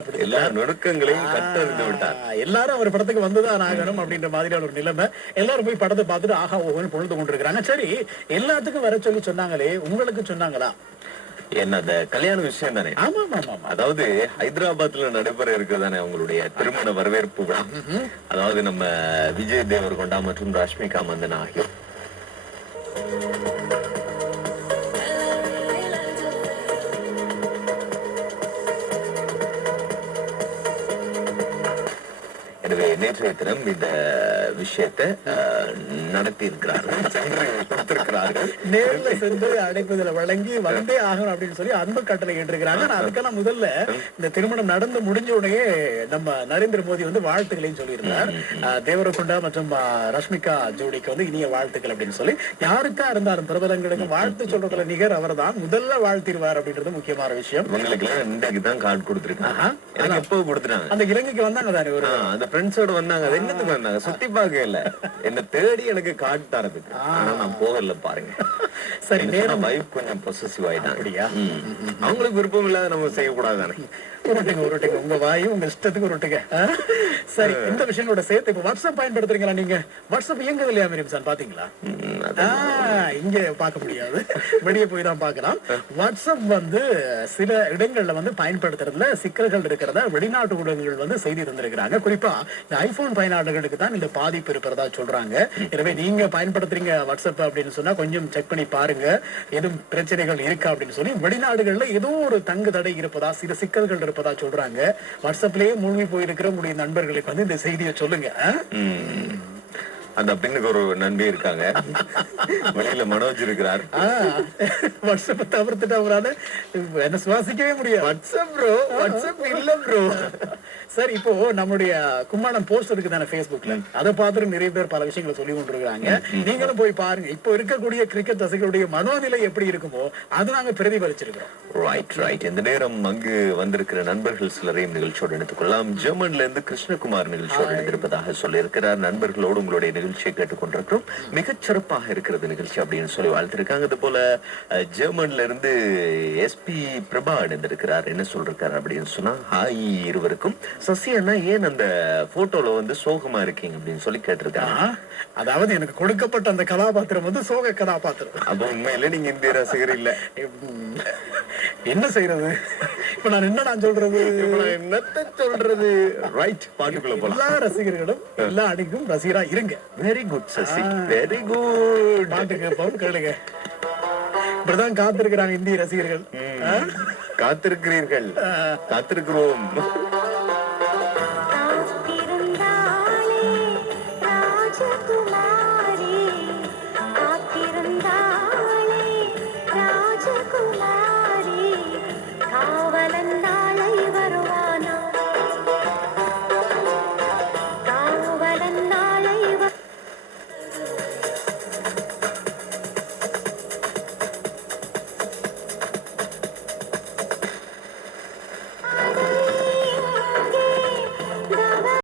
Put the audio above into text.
எல்லா நுணுக்கங்களையும் கட்டறிந்து விட்டார். எல்லாரும் அவர் படத்துக்கு வந்துதான் ஆகணும் அப்படின்ற மாதிரியான ஒரு நிலைமை. எல்லாரும் போய் படத்தை பார்த்துட்டு ஆஹா ஓஹோன்னு பொழுது கொண்டிருக்கிறாங்க. சரி, எல்லாத்துக்கும் வர சொல்லி சொன்னாங்களே, உங்களுக்கு சொன்னாங்களா? என்ன அந்த கல்யாண விஷயம் தானே? ஆமா ஆமா ஆமா. அதாவது ஹைதராபாத்ல நடைபெற இருக்கிறதானே அவங்களுடைய திருமண வரவேற்பு விழா. அதாவது நம்ம விஜய் தேவர்கொண்டா மற்றும் ரஷ்மிகா மந்தனா ஆகியோர். எனவே நேற்றைய தினம் இந்த விஷயத்தை நடத்தி இருக்கிறார்கள், சென்று கொடுத்திருக்கிறார்கள். நேர்ல சென்று அழைப்புதல வழங்கி வந்தே ஆகணும் அப்படின்னு சொல்லி அன்பு கட்டளை கேட்டிருக்கிறாங்க. அதுக்கெல்லாம் முதல்ல இந்த திருமணம் நடந்து முடிஞ்ச உடனே நம்ம நரேந்திர மோடி வந்து வாழ்த்துக்களையும் சொல்லியிருந்தார். தேவரகொண்டா மற்றும் ரஷ்மிகா ஜோடிக்கு வந்து இனிய வாழ்த்துக்கள் அப்படின்னு சொல்லி, யாருக்கா இருந்தாலும் பிரபலங்களுக்கு வாழ்த்து சொல்றதுல நிகர் அவர் தான் முதல்ல வாழ்த்திருவார் அப்படின்றது முக்கியமான விஷயம். உங்களுக்கு எல்லாம் இன்றைக்கு தான் கார்டு கொடுத்திருக்காங்க. எனக்கு எப்போ கொடுத்துட்டாங்க? அந்த இலங்கைக்கு வந்தாங்க தானே ஒரு அந்த ஃப்ரெண்ட்ஸோட வந்தாங்க. அது என்னத்துக்கு வந்தாங்க? சுத்தி பார்க்க இல்ல, என்ன தேடி எனக்கு கார்டு தரதுக்கு. ஆனா நான் போகல பாருங்க. சரி, நேரம் வைஃப் கொஞ்சம் பொசசிவ் ஆயிட்டாங்க. அப்படியா? அவங்களுக்கு விருப்பம் இல்லாத நம்ம செய்யக்கூடாது தானே. உருட்டுங்க உங்க வாயும் உங்க இஷ்டத்துக்கு உருட்டுங்க. சரி, இந்த விஷயங்களோட சேர்த்து இப்ப வாட்ஸ்அப் பயன்படுத்துறீங்களா நீங்க? வாட்ஸ்அப் இயங்குது இல்லையா மீரிம்சான், பாத்தீங்களா? இங்க பார்க்க முடியாது, வெளியே போய் தான் பார்க்கலாம். வாட்ஸ்அப் வந்து சில இடங்கள்ல வந்து பயன்படுத்துறதுல சிக்கல்கள் இருக்கிறதா வெளிநாட்டு ஊடகங்கள் வந்து செய்தி தந்திருக்கிறாங்க. குறிப்பா இந்த ஐபோன் பயனாளர்களுக்கு தான் இந்த பாதிப்பு இருக்கிறதா சொல்றாங்க. எனவே நீங்க பயன்படுத்துறீங்க வாட்ஸ்அப் அப்படின்னு சொன்னா கொஞ்சம் செக் பண்ணி பாருங்க, எதுவும் பிரச்சனைகள் இருக்கா அப்படின்னு சொல்லி. வெளிநாடுகள்ல ஏதோ ஒரு தங்கு தடை இருப்பதா, சில சிக்கல்கள் இருப்பதா சொல்றாங்க. வாட்ஸ்அப்லயே மூழ்கி போயிருக்கிற உங்களுடைய நண்பர்களுக்கு வந்து இந்த செய்தியை சொல்லுங்க. அந்த பெண்ணுக்கு ஒரு நண்பி இருக்காங்க, வெளியில மனோஜ் இருக்கிறார். வாட்ஸ்அப் தவிர்த்துட்டு அவரால என்ன சுவாசிக்கவே முடியாது. வாட்ஸ்அப் ப்ரோ, வாட்ஸ்அப் இல்ல ப்ரோ. சரி, இப்போ நம்முடைய கும்மாணம் போஸ்ட் இருக்கு தானே Facebookல, அதை பார்த்துட்டு நிறைய பேர் பல விஷயங்களை சொல்லி கொண்டிருக்காங்க. நீங்களும் போய் பாருங்க. இப்போ இருக்கக்கூடிய கிரிக்கெட் ரசிகர்களுடைய மனோநிலை எப்படி இருக்குமோ அது நாங்க பிரதிபலிச்சிருக்கிறோம். ரைட். இந்த நேரம் அங்கு வந்திருக்கிற நண்பர்கள் சிலரையும் நிகழ்ச்சியோடு எடுத்துக்கொள்ளலாம். ஜெர்மன்ல இருந்து கிருஷ்ணகுமார் நிகழ்ச்சியோடு எடுத்திருப்பதாக சொல்லியிருக்கிறார். நண்பர்களோடு உங்களுடைய நிகழ்ச்சியை கேட்டுக்கொண்டிருக்கிறோம், மிகச் சிறப்பாக இருக்கிறது நிகழ்ச்சி அப்படின்னு சொல்லி வாழ்த்திருக்காங்க. அது போல ஜெர்மன்ல இருந்து SP பிரபா எடுத்திருக்கிறார். என்ன சொல்றாரு அப்படின்னு சொன்னா, ஹாய் இருவருக்கும். சசி அண்ணா, ஏன் அந்த போட்டோல வந்து சோகமா இருக்கீங்க அப்படின்னு சொல்லி கேட்டிருக்காங்க. அதாவது எனக்கு கொடுக்கப்பட்ட அந்த கதாபாத்திரம் வந்து சோக கதாபாத்திரம். அப்ப உண்மையில நீங்க இந்திய ரசிகர் இல்ல. என்ன செய்யறது? இப்ப நான் என்ன சொல்றது, என்னத்த சொல்றது? ரைட், பாட்டுக்குள்ள போலாம். எல்லா ரசிகர்களும் எல்லா அணிக்கும் ரசிகரா இருங்க. Very good Sasi, very good. பாட்டு கேட்போம், கேளுங்க. இப்படிதான் காத்திருக்கிறாங்க இந்திய ரசிகர்கள். காத்திருக்கிறீர்கள், காத்திருக்கிறோம்.